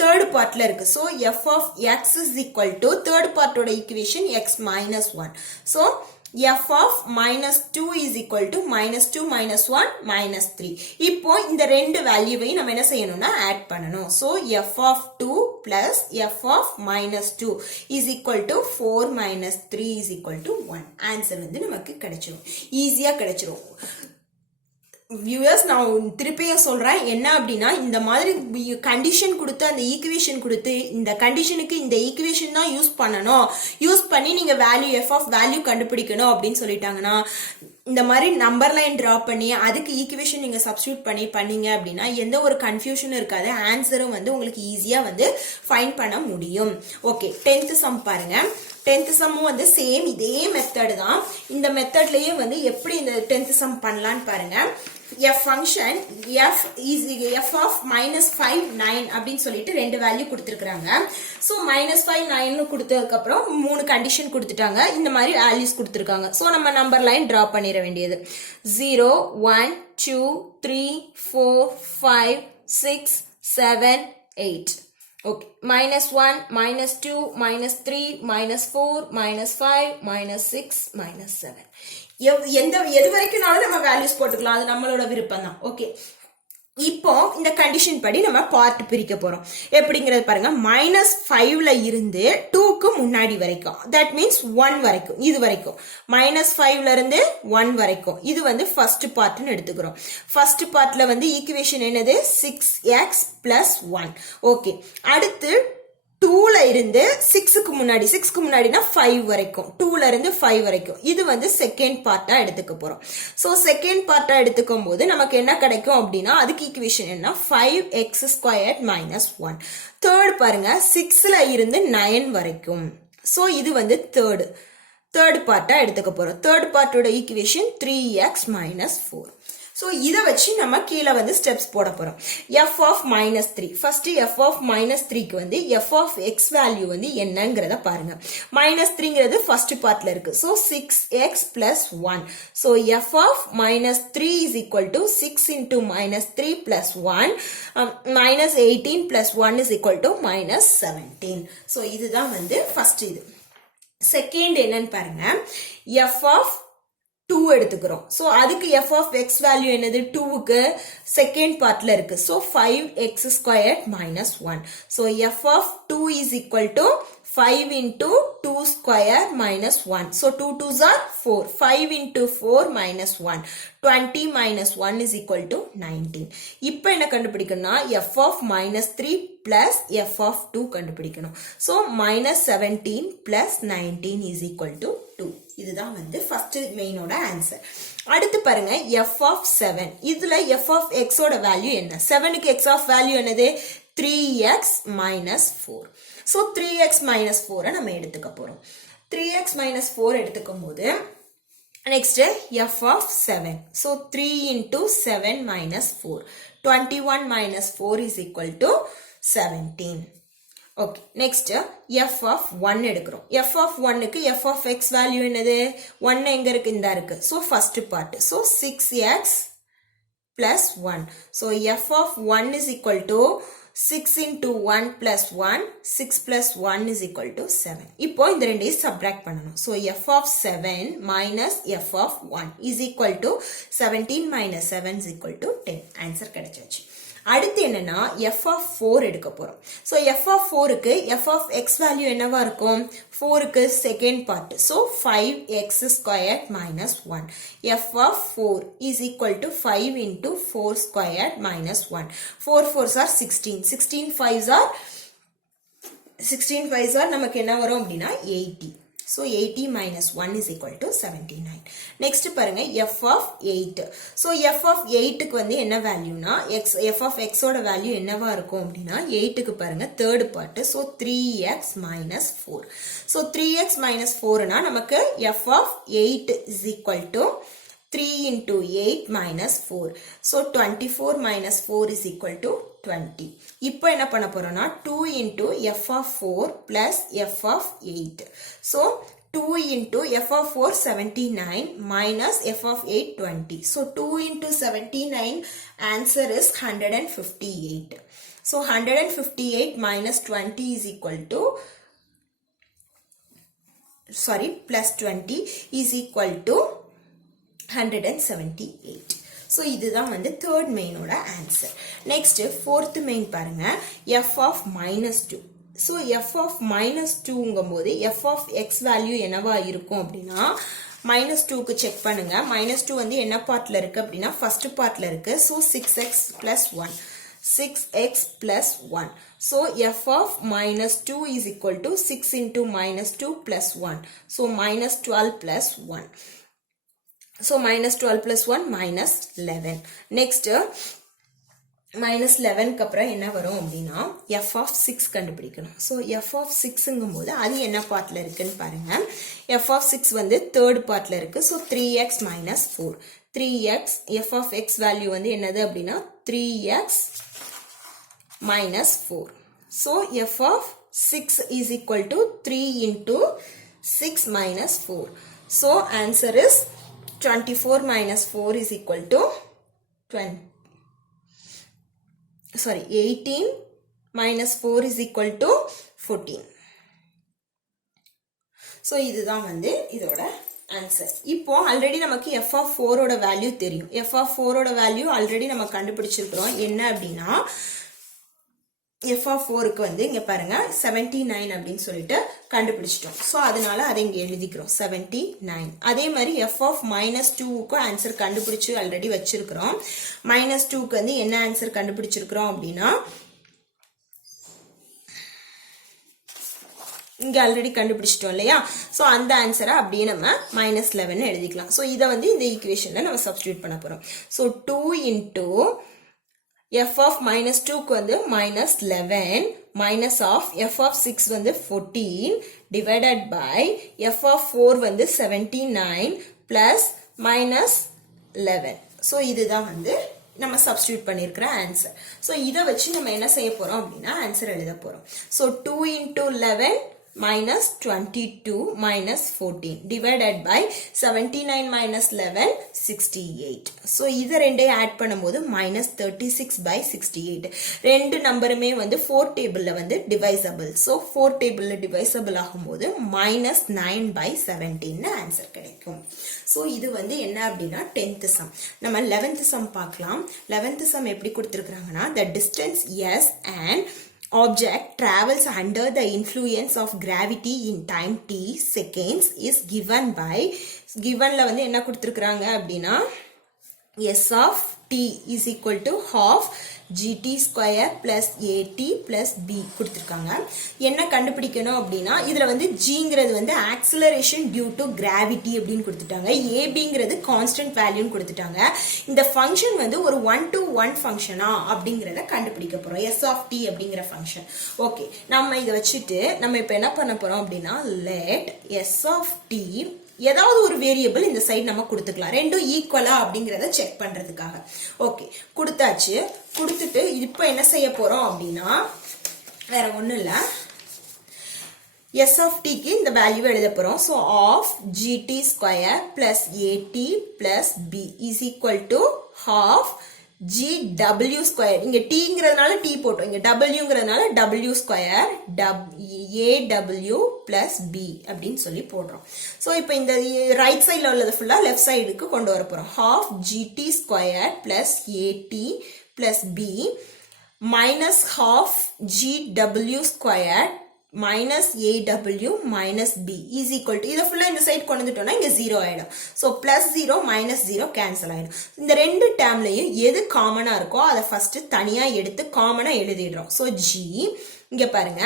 third partல இருக்கு. So f of x is equal to third part ஓட equation x minus 1. So f of minus 2 is equal to minus 2 minus 1 minus 3. இப்போ இந்த ரெண்டு வேல்யூவையும் நம்ம என்ன செய்யணும்னா ஆட் பண்ணணும். So f of 2 plus f of minus 2 is equal to 4 minus 3 is equal to 1. Answer வந்து நமக்கு கிடைச்சிரும். ஈஸியா கிடைச்சிரும். வியூவர்ஸ் நான் திருப்பியும் சொல்றேன் என்ன அப்படின்னா இந்த மாதிரி கண்டிஷன் கொடுத்து அந்த ஈக்குவேஷன் கொடுத்து இந்த கண்டிஷனுக்கு இந்த ஈக்குவேஷன் தான் யூஸ் பண்ணணும், யூஸ் பண்ணி நீங்க வேல்யூ எஃப் ஆஃப் வேல்யூ கண்டுபிடிக்கணும் அப்படின்னு சொல்லிட்டாங்கன்னா இந்த மாதிரி நம்பர் லைன் டிரா பண்ணி அதுக்கு ஈக்குவேஷன் நீங்க சப்ஸ்டியூட் பண்ணி பண்ணீங்க அப்படின்னா எந்த ஒரு கன்ஃபியூஷனும் இருக்காது. ஆன்சரும் வந்து உங்களுக்கு ஈஸியா வந்து ஃபைண்ட் பண்ண முடியும். ஓகே 10th சம் பாருங்க. 10th சம்மும் வந்து சேம் இதே மெத்தட் தான். இந்த மெத்தட்லயே வந்து எப்படி இந்த 10th சம் பண்ணலான்னு பாருங்க. f function f is f of minus 5 9 அப்படின்னு சொல்லிட்டு ரெண்டு வேல்யூ கொடுத்திருக்காங்க. சோ minus 5 9 னு கொடுத்ததுக்கு அப்புறம் மூணு கண்டிஷன் கொடுத்துட்டாங்க. இந்த மாதிரி வேல்யூஸ் கொடுத்திருக்காங்க. சோ நம்ம நம்பர் லைன் டிரா பண்ணிர வேண்டியது 0 1 2 3 4 5 6 7 8. Okay, minus 1 minus 2 minus 3 minus 4 minus 5 minus 6 minus 7. எது வரைக்கும்னாலும் நம்ம வேல்யூஸ் போட்டுக்கலாம், அது நம்மளோட விருப்பம் தான். ஓகே, இப்போ இந்த கண்டிஷன் படி நம்ம பார்ட் பிரிக்க போறோம். எப்படிங்கிறது பாருங்க. -5ல இருந்து 2க்கு முன்னாடி வரைக்கும், தட் மீன்ஸ் 1 வரைக்கும், இது வரைக்கும் -5ல இருந்து 1 வரைக்கும் இது வந்து ஃபர்ஸ்ட் பார்ட்னு எடுத்துக்கிறோம். ஃபர்ஸ்ட் பார்ட்ல வந்து ஈக்குவேஷன் என்னது 6x plus 1. ஓகே, அடுத்து 2ல இருந்து 6க்கு முன்னாடினா 5 வரைக்கும், 2ல இருந்து 5 வரைக்கும் இது வந்து செகண்ட் பார்ட்டா எடுத்துக்க போறோம். சோ செகண்ட் பார்ட்டா எடுத்துக்கும் போது நமக்கு என்ன கிடைக்கும் அப்படின்னா அதுக்கு ஈக்குவேஷன் என்ன 5x² minus 1. தேர்ட் பாருங்க 6ல இருந்து 9 வரைக்கும். சோ இது வந்து தேர்ட் பார்ட்டா எடுத்துக்க போறோம். தேர்ட் பார்ட்டோட ஈக்குவேஷன் 3x minus 4. சோ இத வச்சு நம்ம கீழ வந்து ஸ்டெப்ஸ் போட போறோம். f of -3. First f of -3க்கு வந்து f of x வேல்யூ வந்து என்னங்கறத பாருங்க. -3ங்கிறது ஃபர்ஸ்ட் பார்ட்ல இருக்கு. So 6x plus 1. So f of -3 is equal to 6 into -3 plus 1 -18 plus 1 is equal to -17. So இதுதான் வந்து ஃபர்ஸ்ட் இது. செகண்ட் என்னன்னு பாருங்க. f of 2 எடுத்துக்கிறோம். சோ அதுக்கு f of x வேல்யூ என்னது 2க்கு செகண்ட் பார்ட்ல இருக்கு. So 5x² minus 1. So f of 2 is equal to 5 into 2 square minus 1. So 2 2s are 4. 5 into 4 minus 1. 20 minus 1 is equal to 19. இப்போ என்ன கண்டுபிடிக்கணும்னா f of -3 plus f of 2 கண்டுபிடிக்கணும். So -17 plus 19 is equal to 2. இதுதான் வந்து first மெயினோட answer. அடுத்து பாருங்க f of 7. இதுல f of x ஓட வேல்யூ என்ன? 7க்கு x of வேல்யூ என்னது 3x minus 4. So 3x minus 4 நம்ம எடுத்துக்க போறோம். 3x minus 4 எடுத்துக்கும் போது next f of 7. So 3 into 7 minus 4. 21 minus 4 is equal to 17. Okay, next f of 1 எடுக்கிறோம். f of 1க்கு f of x வேல்யூ என்னது 1 எங்க இருக்கு இந்த இருக்கு. So first part. So 6x plus 1. So f of 1 is equal to 6 into 1 plus 1. 6 plus 1 is equal to 7. இப்போ இந்த ரெண்டையும் subtract பண்ணணும். So f of 7 minus f of 1 is equal to 17 minus 7 is equal to 10. Answer கிடைச்சாச்சு. அடுத்து என்னன்னா f of 4 எடுக்க போறோம். So f of 4க்கு f of x வேல்யூ என்னவா இருக்கும்? 4க்கு second part. So 5x squared minus 1. f of 4 is equal to 5 into 4 squared minus 1. 4 4s are 16. 16 5s are நமக்கு என்ன வரும் அப்படின்னா 80. So 80 minus 1 is equal to 79. Next பாருங்க f of 8. So f of 8க்கு வந்து என்ன வேல்யூனா f of x ஓட value என்னவா இருக்கும் அப்படின்னா 8க்கு பாருங்க third part. So 3x minus 4. So 3x minus 4னா நமக்கு f of 8 is equal to 3 into 8 minus 4. So 24 minus 4 is equal to 20. இப்போ என்ன பண்ண போறோம்னா 2 into f of 4 plus f of 8. So 2 into f of 4 79 minus f of 8 20. So 2 into 79 answer is 158. So 158 minus 20 is equal to plus 20 is equal to 178. So இதுதான் வந்து third main ஓட answer. Next fourth main பாருங்க f of minus 2. So f of minus 2 உங்கும்போது f of x value என்னவா இருக்கும் அப்படின்னா minus 2க்கு check பண்ணுங்க. minus 2 வந்து என்ன பார்ட்ல இருக்கு அப்படின்னா first பார்ட்ல இருக்கு. So 6x plus 1. 6x plus 1. So f of minus 2 is equal to 6 into minus 2 plus 1. So minus 12 plus 1. So minus 12 plus 1 minus 11. Next minus 11 அப்புறம் என்ன வரும் அப்படின்னா f of 6 கண்டுபிடிக்கணும். So f of 6ங்கும்போது அது என்ன பார்ட்ல இருக்குன்னு பாருங்க. f of 6 வந்து தேர்ட் பார்ட்ல இருக்கு. So 3x minus 4. 3x f of x value வந்து என்னது அப்படின்னா 3x minus 4. So f of 6 is equal to 3 into 6 minus 4. So answer is 24 minus 4 is equal to 18 minus 4 is equal to 14. So இதுதான் வந்து இதோட answer. இப்போ already நமக்கு f of 4 ஓட value தெரியும். f of 4 ஓட வேல்யூ already நம்ம கண்டுபிடிச்சிருக்கிறோம். என்ன அப்படின்னா f of 4க்கு வந்து இங்க பாருங்க 79 அப்படின்னு சொல்லிட்டு கண்டுபிடிச்சிட்டோம். ஸோ அதனால அதை இங்க எழுதிக்கிறோம் 79. அதே மாதிரி f of minus 2க்கு ஆன்சர் கண்டுபிடிச்சு ஆல்ரெடி வச்சிருக்கிறோம். minus 2க்கு வந்து என்ன ஆன்சர் கண்டுபிடிச்சிருக்கிறோம் அப்படின்னா இங்க ஆல்ரெடி கண்டுபிடிச்சிட்டோம் இல்லையா? ஸோ அந்த ஆன்சரை அப்படியே நம்ம -11 எழுதிக்கலாம். ஸோ இதை வந்து இந்த ஈக்குவேஷன்ல நம்ம சப்ஸ்டியூட் பண்ண போறோம். So 2 into f of minus 2க்கு வந்து minus 11 minus of f of 6 வந்து 14 divided by f of 4 வந்து 79 plus minus 11. ஸோ இதுதான் வந்து நம்ம சப்ஸ்டியூட் பண்ணியிருக்கிற ஆன்சர். ஸோ இதை வச்சு நம்ம என்ன செய்ய போறோம் அப்படின்னா ஆன்சர் எழுத போறோம். So 2 into 11 minus 22 minus 14 divided by 79 minus 11 68. So இதை ரெண்டையும் ஆட் பண்ணும்போது minus 36 by 68. ரெண்டு நம்பருமே வந்து 4 டேபிள்ல வந்து டிவைசபிள். ஸோ 4 டேபிள்ல டிவைசபிள் ஆகும்போது minus 9 by 17 ஆன்சர் கிடைக்கும். ஸோ இது வந்து என்ன அப்படின்னா 10th sum. நம்ம 11th sum பார்க்கலாம். 11th sum எப்படி கொடுத்துருக்காங்கன்னா the distance s and object travels under the influence of gravity in time t seconds is given by givenல வந்து என்ன கொடுத்திருக்காங்க அப்படினா s of t is equal to half gt square plus at plus b கொடுத்திருக்காங்க. என்ன கண்டுபிடிக்கணும் அப்படினா இதுல வந்து gங்கிறது வந்து acceleration due to gravity அப்படினு கொடுத்துட்டாங்க. abங்கிறது constant value னு கொடுத்துட்டாங்க. இந்த ஃபங்க்ஷன் வந்து ஒரு 1 to 1 ஃபங்க்ஷனா அப்படிங்கறத கண்டுபிடிக்க போறோம். s of t அப்படிங்கற ஃபங்க்ஷன். ஓகே, நம்ம இத வச்சிட்டு நம்ம இப்போ என்ன பண்ண போறோம் அப்படினா let s of t ஏதாவது ஒரு வேரியபிள் இந்த சைடு நம்ம கொடுத்துக்கலாம். ரெண்டும் ஈக்குவலா அப்படிங்கறத செக் பண்றதுக்காக. ஓகே, கொடுத்தாச்சு. கொடுத்துட்டு இப்போ என்ன செய்ய போறோம் அப்படின்னா வேற ஒண்ணும் இல்ல, s of t க்கு இந்த வேல்யூ எழுத போறோம். So of gt square plus at plus b is equal to half gw square. இங்க tங்கிறதுனால t போட்டோம், இங்க wங்கிறதுனால w square aw plus b அப்படின்னு சொல்லி போடுறோம். சோ இப்போ இந்த ரைட் சைடுல உள்ளது ஃபுல்லா லெஃப்ட் சைடுக்கு கொண்டு வர போறோம். half gt square plus at plus b minus half GW squared minus AW minus B is equal to, இதை ஃபுல்லா இந்த சைடு கொண்டு வந்துட்டோம்னா இங்க 0 ஆயிடும். So plus 0 minus 0 cancel ஆயிடும். இந்த ரெண்டு டேர்ம்லயும் எது காமனா இருக்கோ அதை ஃபர்ஸ்ட் தனியா எடுத்து காமனா எழுதிடுறோம். So G இங்க பாருங்க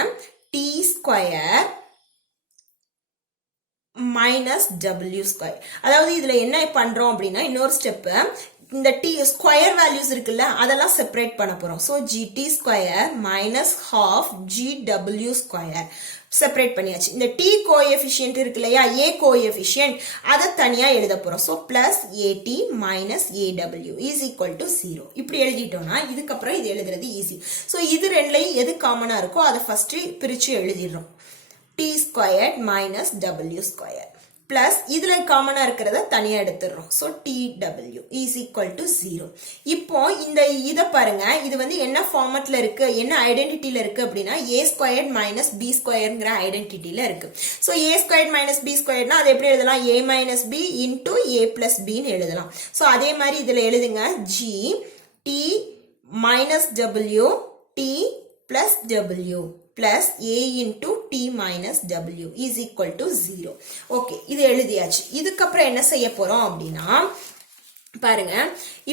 T square minus W square. அதாவது இதுல என்ன பண்றோம் அப்படின்னா இன்னொரு ஸ்டெப், இந்த t ஸ்கொயர் வேல்யூஸ் இருக்குல்ல அதெல்லாம் செப்பரேட் பண்ண போறோம். So gt square minus half gw square separate பண்ணியாச்சு. இந்த t கோஎஃபிஷியன்ட் இருக்கு இல்லையா, a கோஎஃபிஷியன்ட் அதை தனியா எழுத போறோம். So plus at minus aw is equal to 0. இப்படி எழுதிட்டோம்னா இதுக்கப்புறம் இது எழுதுறது ஈஸி. சோ இது ரெண்டுலையும் எது காமனா இருக்கோ அதை ஃபர்ஸ்ட் பிரிச்சு எழுதிடுறோம். t square minus w square plus இதுல காமனா இருக்கிறத தனியா எடுத்துடுறோம். So tw is equal to 0. இப்போ இந்த இத பாருங்க, இது வந்து என்ன ஃபார்மட்ல இருக்கு, என்ன ஐடென்டிட்டில இருக்கு அப்படின்னா a ஸ்கொயர்ட் மைனஸ் b ஸ்கொயர்ங்கிற ஐடென்டிட்டில இருக்கு. So a squared minus b ஸ்கொயர்ட்னா அது எப்படி எழுதலாம், a minus b into a plus பின்னு எழுதலாம். சோ அதே மாதிரி இதுல எழுதுங்க g t minus w t plus w plus a into t minus w is equal to 0. Okay, இது எழுதியாச்சு. இதுக்கப்புறம் என்ன செய்ய போறோம் அப்படின்னா பாருங்க,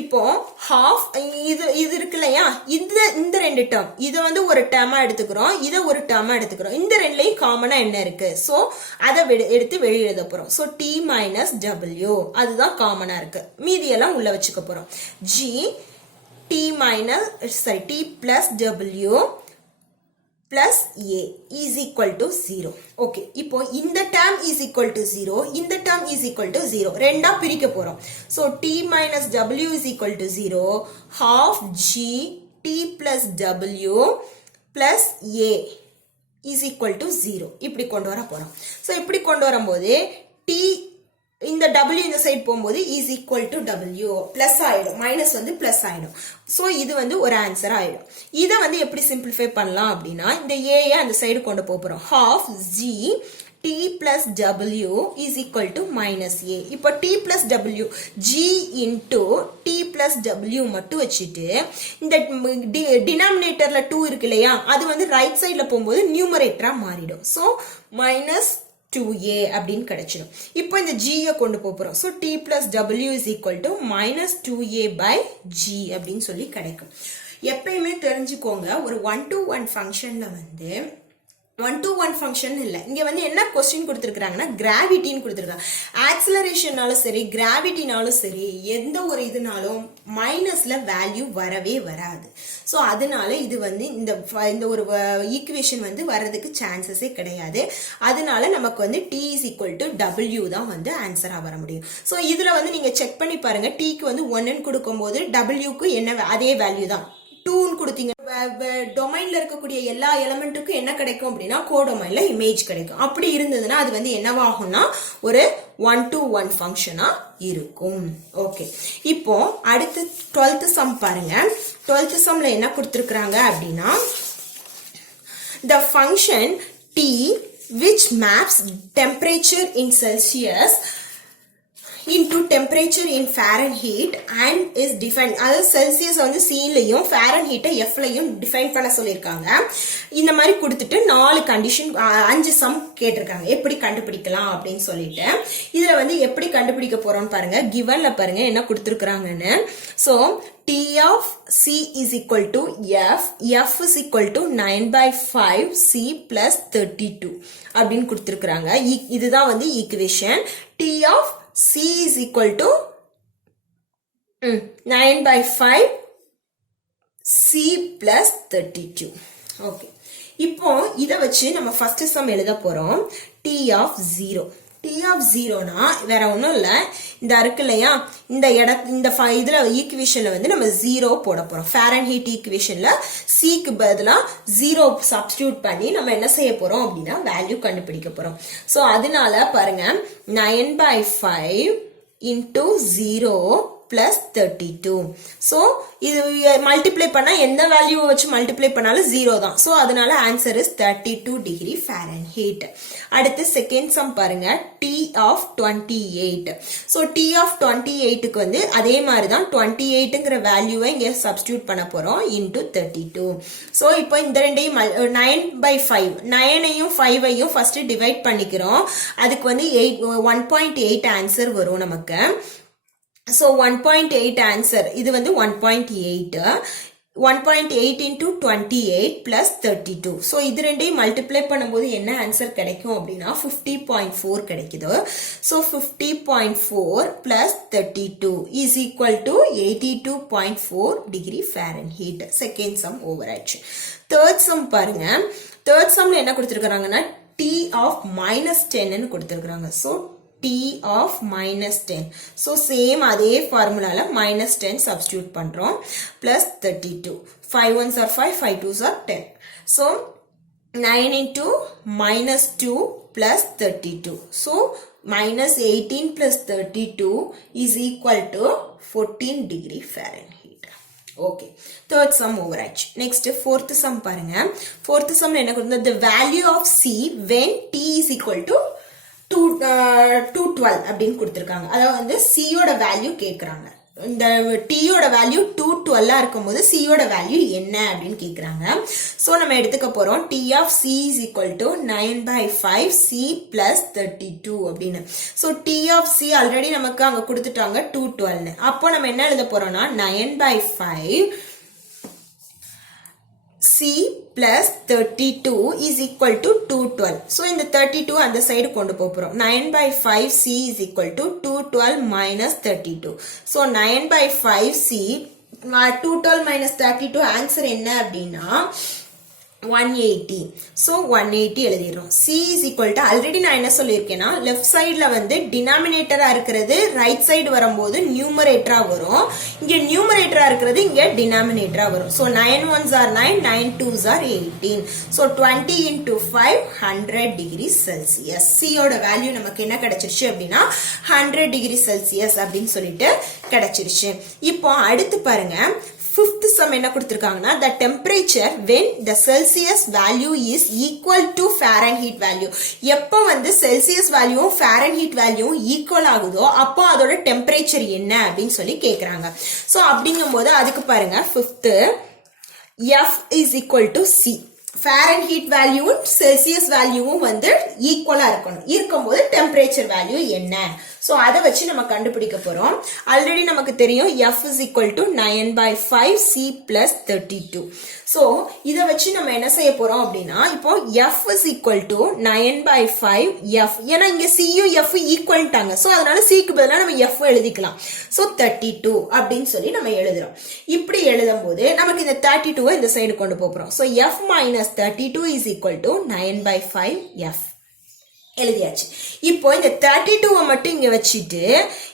இப்போ ஹாஃப் இது இருக்கு இல்லையா, இந்த ரெண்டு டேர்ம் இதை வந்து ஒரு டேர்மா எடுத்துக்கிறோம், இதை ஒரு டேர்மா எடுத்துக்கிறோம். இந்த ரெண்டுலையும் காமனா என்ன இருக்கு, சோ அதை எடுத்து வெளியே எழுத போறோம். சோ t minus w அதுதான் காமனா இருக்கு, மீதியெல்லாம் உள்ள வச்சுக்க போறோம். g t plus w plus a is equal to 0. Okay, இப்போ இந்த term is equal to 0, இந்த term is equal to 0. ரெண்டா பிரிக்க போறோம். So t minus w is equal to 0, half g t plus w plus a is equal to 0. இப்படி கொண்டு வர போறோம். So இப்படி கொண்டு வரும்போது t இந்த w இந்த சைடு போகும்போது is equal to w plus ஆயிடும், மைனஸ் வந்து பிளஸ் ஆயிடும். சோ இது வந்து ஒரு ஆன்சர் ஆயிடும். இதை வந்து எப்படி சிம்பிளிஃபை பண்ணலாம் அப்படின்னா இந்த a அந்த சைடு கொண்டு போறோம். half g t plus w is equal to minus a. இப்போ t plus w g into t plus w மட்டும் வச்சுட்டு இந்த டினாமினேட்டர்ல 2 இருக்கு இல்லையா, அது வந்து ரைட் சைடுல போகும்போது நியூமரேட்டரா மாறிடும். சோ மைனஸ் 2a அப்படின்னு கிடைச்சிடும். இப்போ இந்த g கொண்டு போறோம். So t plus w is equal to minus 2a by g அப்படின்னு சொல்லி கிடைக்கும். எப்பயுமே தெரிஞ்சுக்கோங்க, ஒரு 1-to-1 ஃபங்க்ஷன்ல வந்து 1-to-1 ஃபங்க்ஷன் இல்ல, இங்க வந்து என்ன கொஸ்டின் கொடுத்திருக்காங்கன்னா கிராவிட்டின்னு கொடுத்திருக்காங்க. ஆக்சிலரேஷனாலும் சரி கிராவிட்டினாலும் சரி எந்த ஒரு இதுனாலும் மைனஸ்ல வேல்யூ வரவே வராது. சோ அதனால இது வந்து இந்த ஒரு ஈக்குவேஷன் வந்து வர்றதுக்கு சான்சஸே கிடையாது. அதனால நமக்கு வந்து t is equal to w தான் வந்து ஆன்சரா வர முடியும். சோ இதுல வந்து நீங்க செக் பண்ணி பாருங்க, t க்கு வந்து 1ன்னு கொடுக்கும்போது w க்கு என்ன அதே வேல்யூ தான். 2ன்னு கொடுத்தீங்க, டொமைன்ல இருக்கக்கூடிய எல்லா எலிமெண்ட்டுக்கும் என்ன கிடைக்கும் அப்படின்னா கோடொமைன்ல இமேஜ் கிடைக்கும். அப்படி இருந்ததுன்னா அது வந்து என்னவாகும்னா ஒரு 1-to-1 ஃபங்க்ஷனா இருக்கும். ஓகே, இப்போ அடுத்து 12th சம் பாருங்க. 12th சம்ல என்ன கொடுத்திருக்காங்க அப்படின்னா the function t which maps temperature in Celsius into temperature in Fahrenheit and is defined. அதாவது செல்சியஸ் வந்து C-லையும் ஃபாரன்ஹீட்டை F-லையும் டிஃபைன் பண்ண சொல்லியிருக்காங்க. இந்த மாதிரி கொடுத்துட்டு 4 கண்டிஷன் 5 சம் கேட்டிருக்காங்க, எப்படி கண்டுபிடிக்கலாம் அப்படின்னு சொல்லிட்டு. இதுல வந்து எப்படி கண்டுபிடிக்க போறோம்னு பாருங்க. கிவன்ல பாருங்க என்ன கொடுத்துருக்காங்கன்னு. So T of C is equal to F is equal to 9/5 C plus 32 அப்படின்னு கொடுத்துருக்காங்க. இதுதான் வந்து equation. T of C is equal to 9/5 C plus 32. Okay, இப்போ இதை வச்சு நம்ம ஃபர்ஸ்ட் சம் எழுத போறோம். T of 0. T of 0னா வேற ஒன்றும் இல்லை, இந்த இருக்கு இல்லையா இந்த இதுல ஈக்குவேஷன்ல வந்து நம்ம 0 போட போறோம். ஃபாரன்ஹீட் ஈக்குவேஷன்ல C-க்கு பதிலா 0 சப்ஸ்டிடியூட் பண்ணி நம்ம என்ன செய்ய போறோம் அப்படின்னா வேல்யூ கண்டுபிடிக்க போறோம். ஸோ அதனால பாருங்க 9/5 into 0 plus 32. So இது மல்டிப்ளை பண்ணா எந்த வேல்யூவை வச்சு மல்டிப்ளை பண்ணாலும் 0 தான். So அதனால ஆன்சர் இஸ் 32 டிகிரி ஃபாரன்ஹீட். அடுத்து செகண்ட் சம் பாருங்க, T of 28. So T of 28க்கு வந்து அதே மாதிரி தான் 28ங்கிற வேல்யூவை இங்க சப்ஸ்டிடியூட் பண்ண போறோம் into 32. So இப்போ இந்த ரெண்டையும் 9/5 9ஐயும் 5ஐயும் ஃபர்ஸ்ட் டிவைட் பண்ணிக்கிறோம். அதுக்கு வந்து 1.8 ஆன்சர் வரும் நமக்கு. So 1.8 ஆன்சர் இது வந்து 1.8 1.8 into 28 plus 32. So இது ரெண்டையும் மல்டிப்ளை பண்ணும்போது என்ன ஆன்சர் கிடைக்கும் அப்படின்னா 50.4 கிடைக்குது. So 50.4 plus 32 is equal to 82.4 degree Fahrenheit. Second sum over ஆயிடுச்சு. Third sum பாருங்க. Third sumல என்ன கொடுத்திருக்காங்கன்னா T of -10 ன்னு கொடுத்திருக்காங்க. So T of -10. So same அதே ஃபார்முலால -10 substitute பண்றோம் plus 32. 5 ones are 5, 5 twos are 10. So 9 into -2 plus 32. So -18 plus 32 is equal to 14 degree Fahrenheit. Okay, third sum over ஆச்சு. Next fourth sum பாருங்க. Fourth sumல என்ன கொடுத்தா the value of C when T is equal to 212 அப்படின்னு கொடுத்திருக்காங்க. அதாவது வந்து C யோட value கேக்குறாங்க. இந்த T யோட வேல்யூ 212 இருக்கும்போது C யோட வேல்யூ என்ன அப்படின்னு கேக்குறாங்க. சோ நம்ம எடுத்துக்க போறோம் T of C is equal to 9/5 C plus 32 அப்படின்னு. So T of C already நமக்கு அங்க கொடுத்துட்டாங்க 212. அப்போ நம்ம என்ன எழுத போறோம்னா 9/5 C plus 32 is equal to 212. So இந்த 32 அந்த சைடு கொண்டு போறோம். 9/5 C is equal to 212 minus 32. So 9/5 C 212 minus 32 answer என்ன அப்படின்னா 180. So 180 எழுதிடுறோம். C is equal to already நான் என்ன சொல்லியிருக்கேன்னா லெஃப்ட் சைடுல வந்து டினாமினேட்டரா இருக்கிறது ரைட் சைடு வரும்போது நியூமரேட்டரா வரும். இங்க நியூமரேட்டரா இருக்கிறது இங்க டினாமினேட்டரா வரும். So 9 ones are 9, 9 twos are 18. So 20 into 5 100 degree Celsius. C யோட வேல்யூ நமக்கு என்ன கிடைச்சிருச்சு அப்படின்னா 100 degree Celsius அப்படின்னு சொல்லிட்டு கிடைச்சிருச்சு. இப்போ அடுத்து பாருங்க fifth sum என்ன கொடுத்திருக்காங்கன்னா the temperature when the Celsius value is equal to Fahrenheit value. எப்போ வந்து Celsius value Fahrenheit value equal ஆகுதோ அப்போ அதோட temperature என்ன அப்படின்னு சொல்லி கேக்குறாங்க. சோ அப்படிங்கும்போது அதுக்கு பாருங்க fifth F is equal to C. Fahrenheit value Celsius value வந்து ஈக்குவலா இருக்கணும். இருக்கும்போது டெம்பரேச்சர் வேல்யூ என்ன? சோ அதை வச்சு நம்ம கண்டுபிடிக்க போறோம். ஆல்ரெடி நமக்கு தெரியும் F is equal to 9/5 C plus 32. So இத வச்சு நம்ம என்ன செய்ய போறோம் அப்படின்னா இப்போ F is equal to 9/5 F. ஏன்னா இங்க C யும் F ஈக்குவல்ட்டாங்க. சோ அதனால C க்கு பதிலா நம்ம F எழுதிக்கலாம். சோ 32 அப்படின்னு சொல்லி நம்ம எழுதுறோம். இப்படி எழுதும்போது நமக்கு இந்த 32 இந்த சைடு கொண்டு போறோம். So F minus 32 is equal to 9/5 F. எழுதியாச்சு. இப்போ இந்த 32 மட்டும் இங்க வச்சிட்டு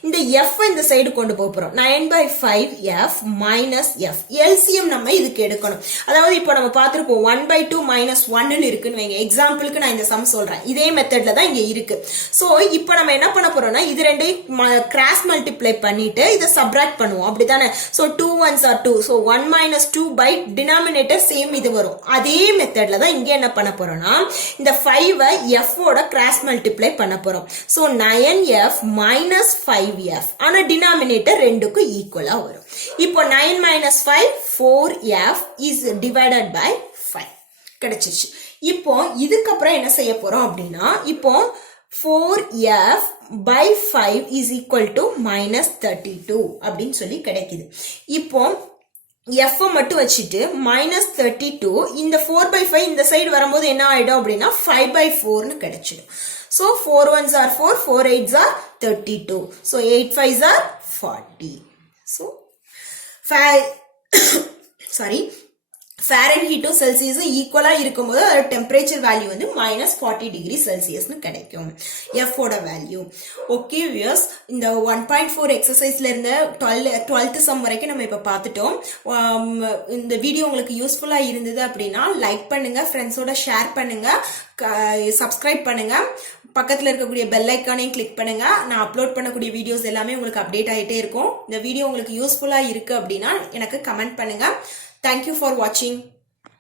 இந்த F இந்த சைடு கொண்டு போறோம். 9/5 F minus F. LCM நம்ம இதுக்கு எடுக்கணும். அதாவது இப்போ நம்ம பார்த்திருப்போம் 1/2 minus 1 ன்னு இருக்குன்னு வைங்க. எக்ஸாம்பிளுக்கு நான் இந்த சம் சொல்றேன். இதே மெத்தட்ல தான் இங்க இருக்கு. சோ இப்போ நம்ம என்ன பண்ண போறோம்னா இது ரெண்டையும் கிராஸ் மல்டிப்ளை பண்ணிட்டு இத சப்ட்ராக்ட் பண்ணுவோம். அப்படிதானே? So 2 ones are 2. So 1 minus 2 by denominator same இது வரும். அதே மெத்தட்ல தான் இங்க என்ன பண்ண போறோம்னா இந்த 5 F ஓட கிராஸ் மல்டிப்ளை பண்ண போறோம். So 9F minus 5F. ஆனா டினாமினேட்டர் ரெண்டுக்கும் ஈக்குவலா வரும். இப்போ 9 minus 5 4F is divided by 5 கிடைச்சிருச்சு. இப்போ இதுக்கப்புறம் என்ன செய்ய போறோம் அப்படின்னா இப்போ 4F by 5 is equal to minus 32 அப்படின்னு சொல்லி கிடைக்குது. இப்போ F மட்டும் வச்சிட்டு minus 32 இந்த 4/5 இந்த சைடு வரும்போது என்ன ஆயிடும் அப்படின்னா 5/4 ன்னு கிடைச்சிடும். So 4 ones are 4, 4 8s are 32. So 8 5s are 40. So Fahrenheit Celsius ஈக்குவலா இருக்கும்போது டெம்பரேச்சர் வேல்யூ வந்து -40 டிகிரி செல்சியஸ்னு கிடைக்கும். F ஓட வேல்யூ. ஓகே வியூயர்ஸ், இந்த 1.4 எக்ஸசைஸ்ல இருந்த 12th சம் வரைக்கும் நம்ம இப்ப பார்த்துட்டோம். இந்த வீடியோ உங்களுக்கு யூஸ்ஃபுல்லா இருந்தது அப்படின்னா லைக் பண்ணுங்க, ஃப்ரெண்ட்ஸோட ஷேர் பண்ணுங்க, சப்ஸ்கிரைப் பண்ணுங்க. பக்கத்தில் இருக்கக்கூடிய பெல் ஐக்கானையும் கிளிக் பண்ணுங்க. நான் அப்லோட் பண்ணக்கூடிய வீடியோஸ் எல்லாமே உங்களுக்கு அப்டேட் ஆகிட்டே இருக்கும். இந்த வீடியோ உங்களுக்கு யூஸ்ஃபுல்லாக இருக்கு அப்படின்னா எனக்கு கமெண்ட் பண்ணுங்க. தேங்க்யூ ஃபார் வாட்சிங்.